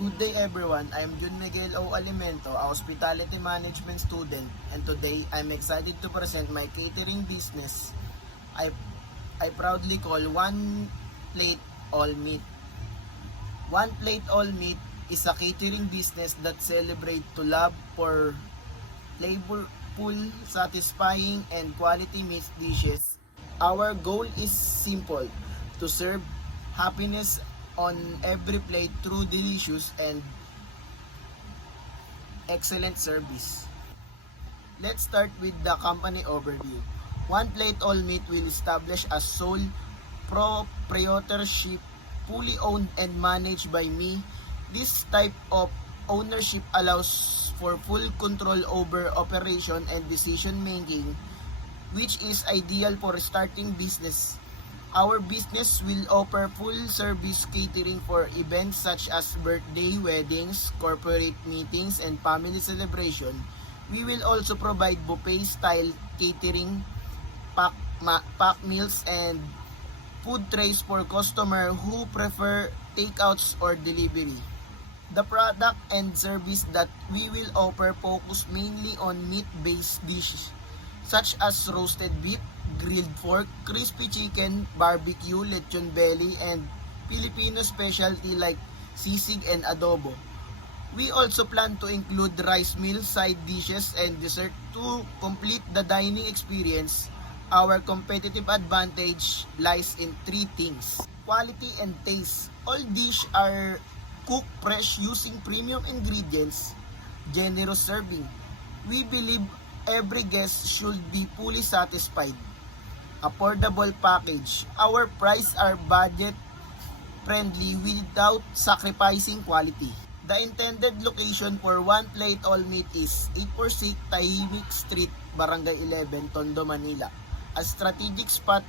Good day everyone, I'm Jun Miguel O. Alimento, a hospitality management student, and today I'm excited to present my catering business. I, I proudly call One Plate All Meat. One Plate All Meat is a catering business that celebrates to love for flavorful, satisfying, and quality meat dishes. Our goal is simple, to serve happiness on every plate through delicious and excellent service. Let's start with the company overview. One Plate All Meat will establish a sole proprietorship, fully owned and managed by me. This type of ownership allows for full control over operation and decision making, which is ideal for starting business. Our business will offer full service catering for events such as birthday, weddings, corporate meetings, and family celebration. We will also provide buffet style catering, pack meals, and food trays for customers who prefer takeouts or delivery. The product and service that we will offer focus mainly on meat-based dishes such as roasted beef, grilled pork, crispy chicken, barbecue, lechon belly, and Filipino specialty like sisig and adobo. We also plan to include rice meal, side dishes, and dessert to complete the dining experience. Our competitive advantage lies in three things: quality and taste. All dishes are cooked fresh using premium ingredients, generous serving. We believe every guest should be fully satisfied. Affordable package. Our prices are budget friendly without sacrificing quality. The intended location for One Plate All Meat is 846 Tahimik Street, Barangay 11, Tondo, Manila. A strategic spot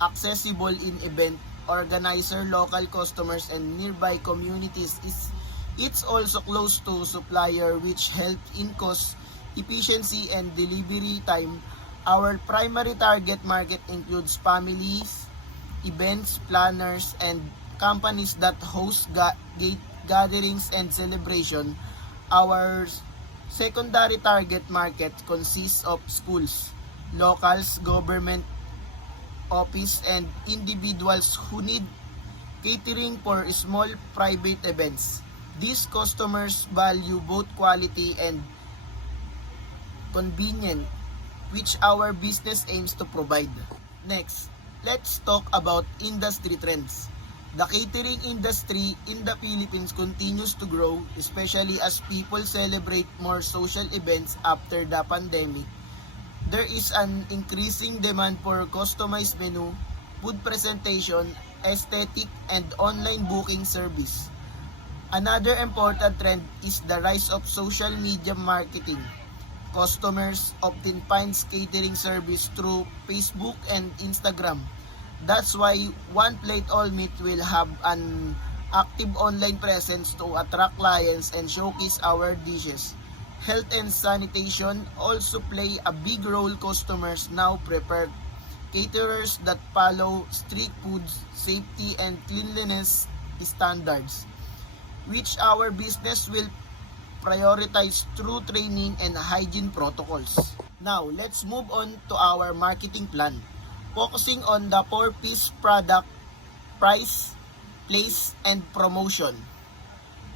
accessible in event organizer, local customers, and nearby communities. It's also close to supplier, which help in cost efficiency and delivery time. Our primary target market includes families, events planners, and companies that host gatherings and celebration. Our secondary target market consists of schools, locals, government office, and individuals who need catering for small private events. These customers value both quality and convenient, which our business aims to provide. Next, let's talk about industry trends. The catering industry in the Philippines continues to grow, especially as people celebrate more social events after the pandemic. There is an increasing demand for customized menu, food presentation, aesthetic, and online booking service. Another important trend is the rise of social media marketing. Customers often find catering service through Facebook and Instagram. That's why One Plate All Meat will have an active online presence to attract clients and showcase our dishes. Health and sanitation also play a big role. Customers now prefer caterers that follow strict food safety and cleanliness standards, which our business will prioritize through training and hygiene protocols. Now, let's move on to our marketing plan, focusing on the 4 P's: product, price, place, and promotion.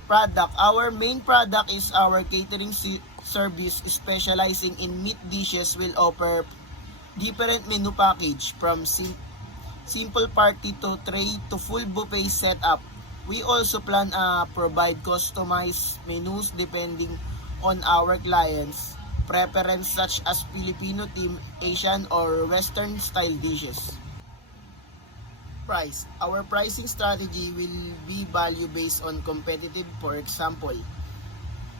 Product. Our main product is our catering service specializing in meat dishes. Will offer different menu package from simple party to tray to full buffet setup. We also plan provide customized menus depending on our clients' preference, such as Filipino theme, Asian, or Western style dishes. Price. Our pricing strategy will be value based on competitive. For example,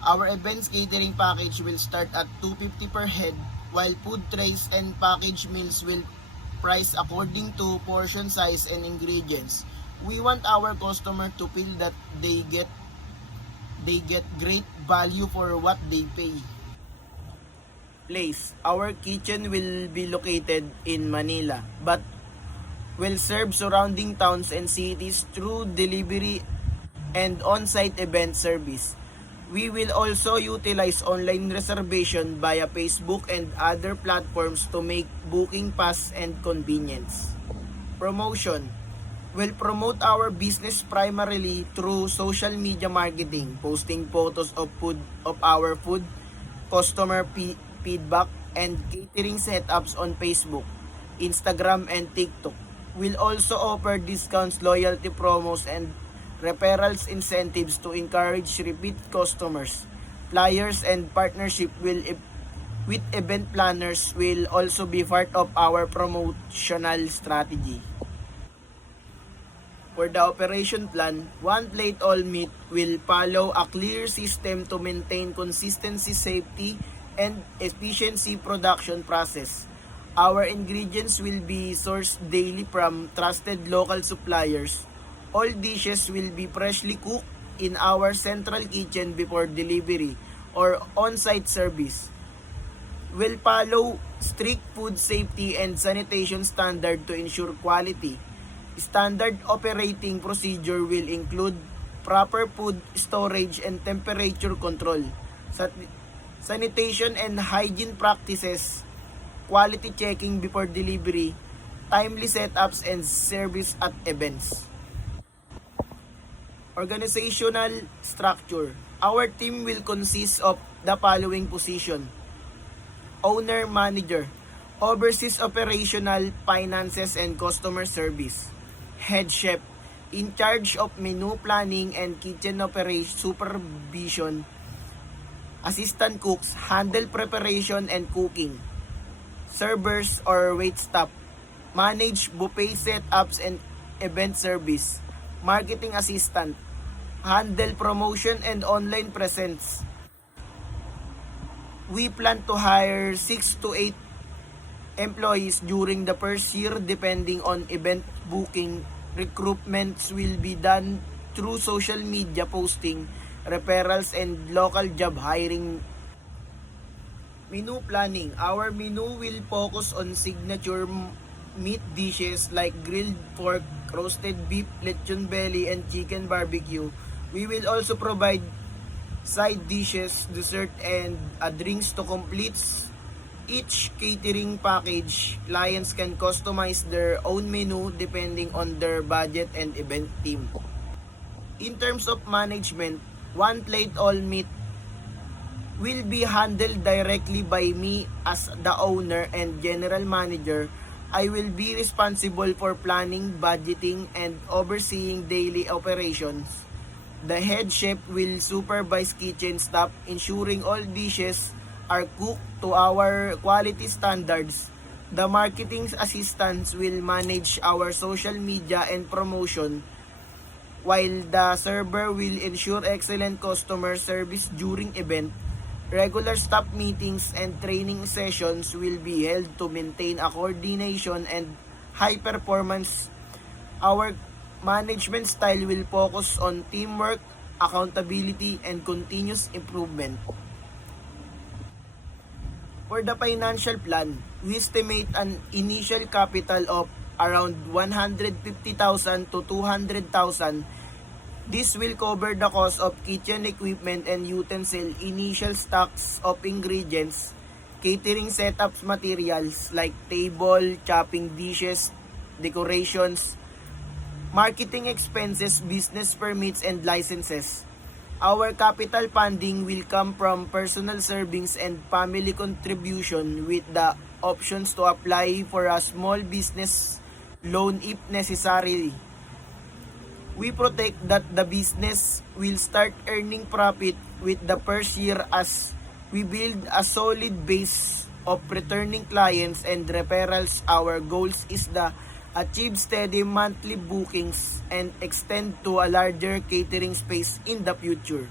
our events catering package will start at 250 per head, while food trays and package meals will price according to portion size and ingredients. We want our customer to feel that they get great value for what they pay. Place. Our kitchen will be located in Manila, but will serve surrounding towns and cities through delivery and on-site event service. We will also utilize online reservation via Facebook and other platforms to make booking fast and convenience. Promotion. We'll promote our business primarily through social media marketing, posting photos of our food, customer feedback, and catering setups on Facebook, Instagram, and TikTok. We'll also offer discounts, loyalty promos, and referrals incentives to encourage repeat customers. Flyers and partnership with event planners will also be part of our promotional strategy. For the operation plan, One Plate All Meat will follow a clear system to maintain consistency, safety, and efficiency production process. Our ingredients will be sourced daily from trusted local suppliers. All dishes will be freshly cooked in our central kitchen before delivery or on-site service. We'll follow strict food safety and sanitation standard to ensure quality. Standard operating procedure will include proper food storage and temperature control, sanitation and hygiene practices, quality checking before delivery, timely setups and service at events. Organizational structure. Our team will consist of the following position. Owner Manager, oversees operational, finances, and customer service. Head Chef, in charge of menu planning and kitchen operation supervision. Assistant Cooks, handle preparation and cooking. Servers or wait staff, manage buffet setups and event service. Marketing Assistant, handle promotion and online presence. We plan to hire 6 to 8 employees during the first year depending on event booking. Recruitments will be done through social media posting, referrals, and local job hiring. Menu planning. Our menu will focus on signature meat dishes like grilled pork, roasted beef, lechon belly, and chicken barbecue. We will also provide side dishes, dessert, and drinks to complete each catering package. Clients can customize their own menu depending on their budget and event team. In terms of management, One Plate All Meat will be handled directly by me as the owner and general manager. I will be responsible for planning, budgeting, and overseeing daily operations. The head chef will supervise kitchen staff, ensuring all dishes are cooked to our quality standards. The marketing assistants will manage our social media and promotion, while the server will ensure excellent customer service during event. Regular staff meetings and training sessions will be held to maintain a coordination and high performance. Our management style will focus on teamwork, accountability, and continuous improvement. For the financial plan, we estimate an initial capital of around 150,000 to 200,000. This will cover the cost of kitchen equipment and utensil, initial stocks of ingredients, catering setups materials like table, chopping dishes, decorations, marketing expenses, business permits, and licenses. Our capital funding will come from personal savings and family contribution with the options to apply for a small business loan if necessary. We protect that the business will start earning profit with the first year as we build a solid base of returning clients and referrals. Our goals is the achieve steady monthly bookings and extend to a larger catering space in the future.